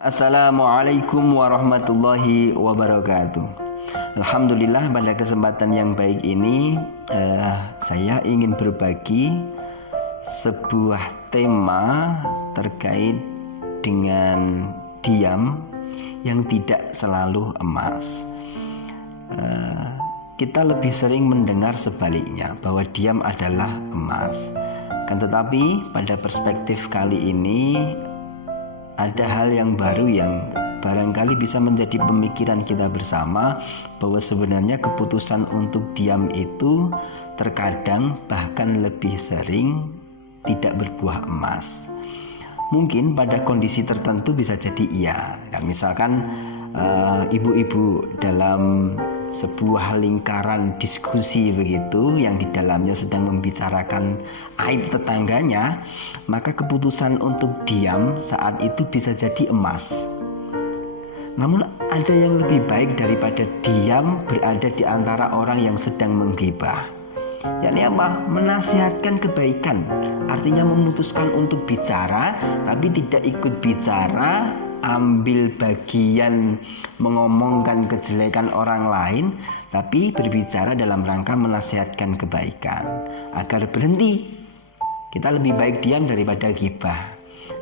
Assalamualaikum warahmatullahi wabarakatuh. Alhamdulillah, pada kesempatan yang baik ini saya ingin berbagi sebuah tema terkait dengan diam yang tidak selalu emas. Kita lebih sering mendengar sebaliknya, bahwa diam adalah emas. Kan tetapi pada perspektif kali ini ada hal yang baru yang barangkali bisa menjadi pemikiran kita bersama, bahwa sebenarnya keputusan untuk diam itu terkadang bahkan lebih sering tidak berbuah emas. Mungkin pada kondisi tertentu bisa jadi iya. Nah, misalkan ibu-ibu dalam sebuah lingkaran diskusi begitu, yang di dalamnya sedang membicarakan aib tetangganya, maka keputusan untuk diam saat itu bisa jadi emas. Namun ada yang lebih baik daripada diam berada di antara orang yang sedang menggibah. Yakni apa? Menasihatkan kebaikan, artinya memutuskan untuk bicara tapi tidak ikut bicara, ambil bagian mengomongkan kejelekan orang lain, tapi berbicara dalam rangka menasihatkan kebaikan agar berhenti. Kita lebih baik diam daripada gibah.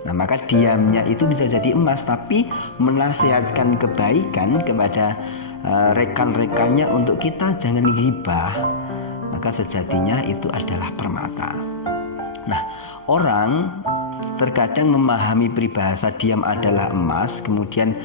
Nah, maka diamnya itu bisa jadi emas, tapi menasihatkan kebaikan kepada rekan-rekannya untuk kita jangan gibah, maka sejatinya itu adalah permata. Nah, orang terkadang memahami peribahasa diam adalah emas, kemudian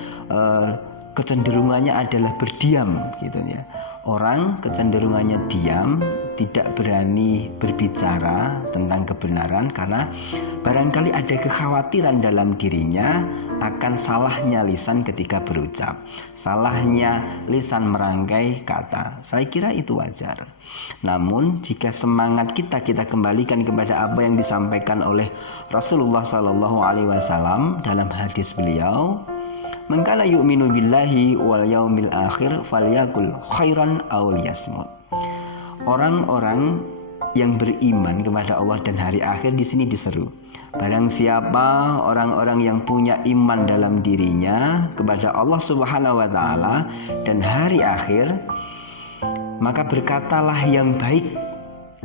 kecenderungannya adalah berdiam gitu ya. Orang kecenderungannya diam, tidak berani berbicara tentang kebenaran karena barangkali ada kekhawatiran dalam dirinya akan salahnya lisan ketika berucap, salahnya lisan merangkai kata. Saya kira itu wajar. Namun jika semangat kita kembalikan kepada apa yang disampaikan oleh Rasulullah SAW dalam hadis beliau, "Man kana yu'minu billahi wal yaumil akhir falyakul khairan aw liyasmut." Orang-orang yang beriman kepada Allah dan hari akhir di sini diseru. Barang siapa orang-orang yang punya iman dalam dirinya kepada Allah Subhanahu wa taala dan hari akhir, maka berkatalah yang baik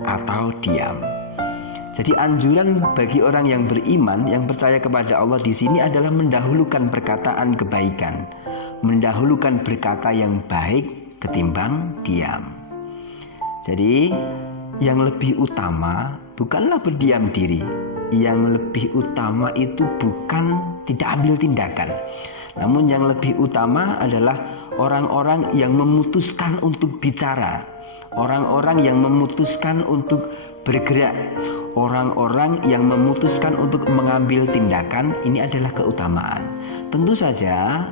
atau diam. Jadi anjuran bagi orang yang beriman, yang percaya kepada Allah di sini adalah mendahulukan perkataan kebaikan, mendahulukan berkata yang baik ketimbang diam. Jadi yang lebih utama bukanlah berdiam diri, yang lebih utama itu bukan tidak ambil tindakan, namun yang lebih utama adalah orang-orang yang memutuskan untuk bicara, orang-orang yang memutuskan untuk bergerak, orang-orang yang memutuskan untuk mengambil tindakan. Ini adalah keutamaan. Tentu saja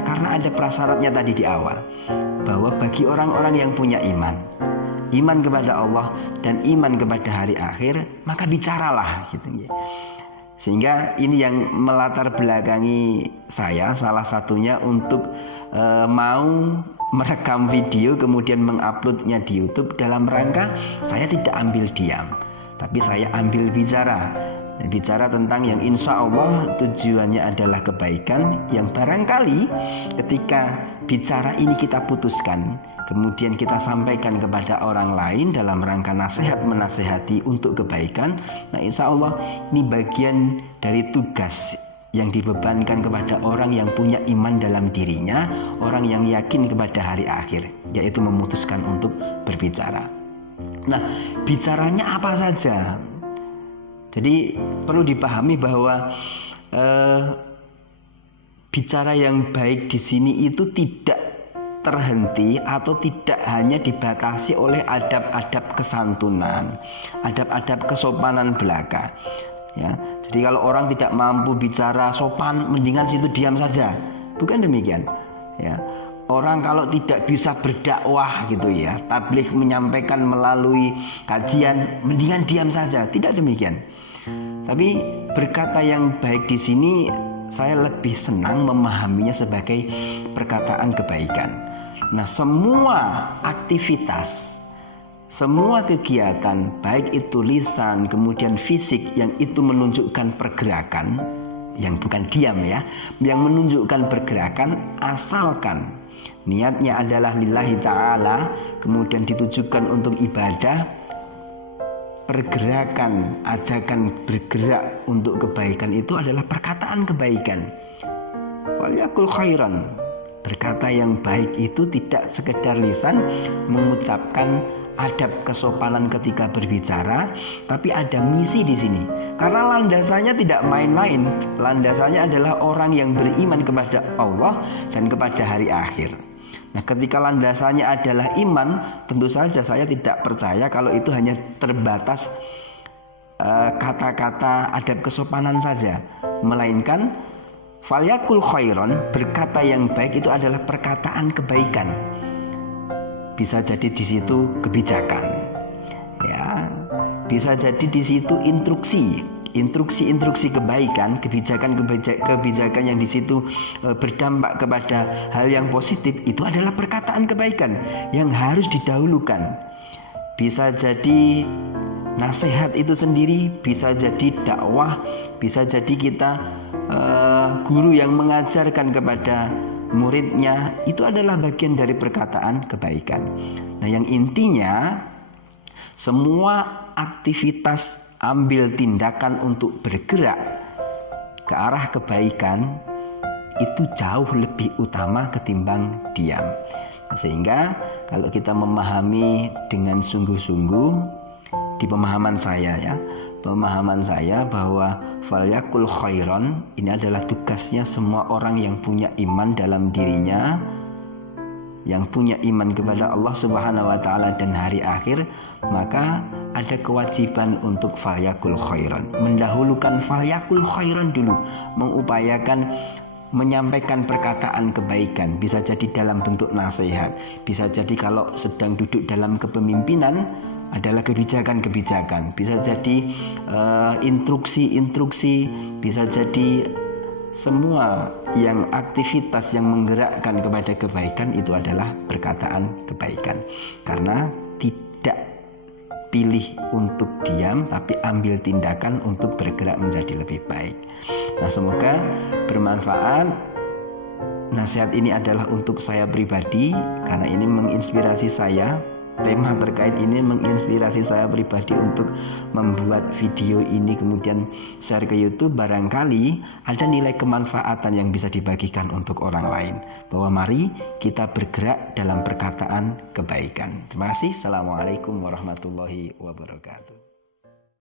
karena ada prasyaratnya tadi di awal, bahwa bagi orang-orang yang punya iman kepada Allah dan iman kepada hari akhir, maka bicaralah gitu ya. Sehingga ini yang melatar belakangi saya salah satunya untuk mau merekam video kemudian menguploadnya di YouTube dalam rangka saya tidak ambil diam, tapi saya ambil bicara tentang yang insya Allah tujuannya adalah kebaikan, yang barangkali ketika bicara ini kita putuskan kemudian kita sampaikan kepada orang lain dalam rangka nasihat menasehati untuk kebaikan. Nah, insya Allah ini bagian dari tugas yang dibebankan kepada orang yang punya iman dalam dirinya, orang yang yakin kepada hari akhir, yaitu memutuskan untuk berbicara. Nah, bicaranya apa saja? Jadi perlu dipahami bahwa bicara yang baik di sini itu tidak terhenti atau tidak hanya dibatasi oleh adab-adab kesantunan, adab-adab kesopanan belaka. Ya, jadi kalau orang tidak mampu bicara sopan, mendingan situ diam saja. Bukan demikian. Ya, orang kalau tidak bisa berdakwah gitu ya, tabligh menyampaikan melalui kajian, mendingan diam saja. Tidak demikian. Tapi berkata yang baik di sini saya lebih senang memahaminya sebagai perkataan kebaikan. Nah, semua aktivitas, semua kegiatan, baik itu lisan, kemudian fisik yang itu menunjukkan pergerakan, yang bukan diam ya, yang menunjukkan pergerakan asalkan niatnya adalah lillahi ta'ala, kemudian ditujukan untuk ibadah. Pergerakan, ajakan bergerak untuk kebaikan itu adalah perkataan kebaikan. Waliyakul khairan, berkata yang baik itu tidak sekedar lisan mengucapkan adab kesopanan ketika berbicara, tapi ada misi di sini. Karena landasannya tidak main-main, landasannya adalah orang yang beriman kepada Allah dan kepada hari akhir. Nah, ketika landasannya adalah iman, tentu saja saya tidak percaya kalau itu hanya terbatas kata-kata adab kesopanan saja, melainkan falyakul khairon, berkata yang baik itu adalah perkataan kebaikan. Bisa jadi di situ kebijakan, ya, bisa jadi di situ instruksi kebaikan, kebijakan yang di situ berdampak kepada hal yang positif, itu adalah perkataan kebaikan yang harus didahulukan. Bisa jadi nasihat itu sendiri, bisa jadi dakwah, bisa jadi kita guru yang mengajarkan kepada muridnya, itu adalah bagian dari perkataan kebaikan. Nah, yang intinya semua aktivitas ambil tindakan untuk bergerak ke arah kebaikan itu jauh lebih utama ketimbang diam. Sehingga kalau kita memahami dengan sungguh-sungguh, di pemahaman saya bahwa falyakul khairon ini adalah tugasnya semua orang yang punya iman dalam dirinya, yang punya iman kepada Allah Subhanahu wa taala dan hari akhir, maka ada kewajiban untuk falyakul khairan, mendahulukan falyakul khairan dulu, mengupayakan menyampaikan perkataan kebaikan. Bisa jadi dalam bentuk nasihat, bisa jadi kalau sedang duduk dalam kepemimpinan adalah kebijakan-kebijakan, bisa jadi instruksi, bisa jadi semua yang aktivitas yang menggerakkan kepada kebaikan itu adalah perkataan kebaikan. Karena tidak pilih untuk diam, tapi ambil tindakan untuk bergerak menjadi lebih baik. Nah, semoga bermanfaat. Nasihat ini adalah untuk saya pribadi, karena ini menginspirasi saya. Tema terkait ini menginspirasi saya pribadi untuk membuat video ini kemudian share ke YouTube. Barangkali ada nilai kemanfaatan yang bisa dibagikan untuk orang lain, bahwa mari kita bergerak dalam perkataan kebaikan. Terima kasih. Assalamualaikum warahmatullahi wabarakatuh.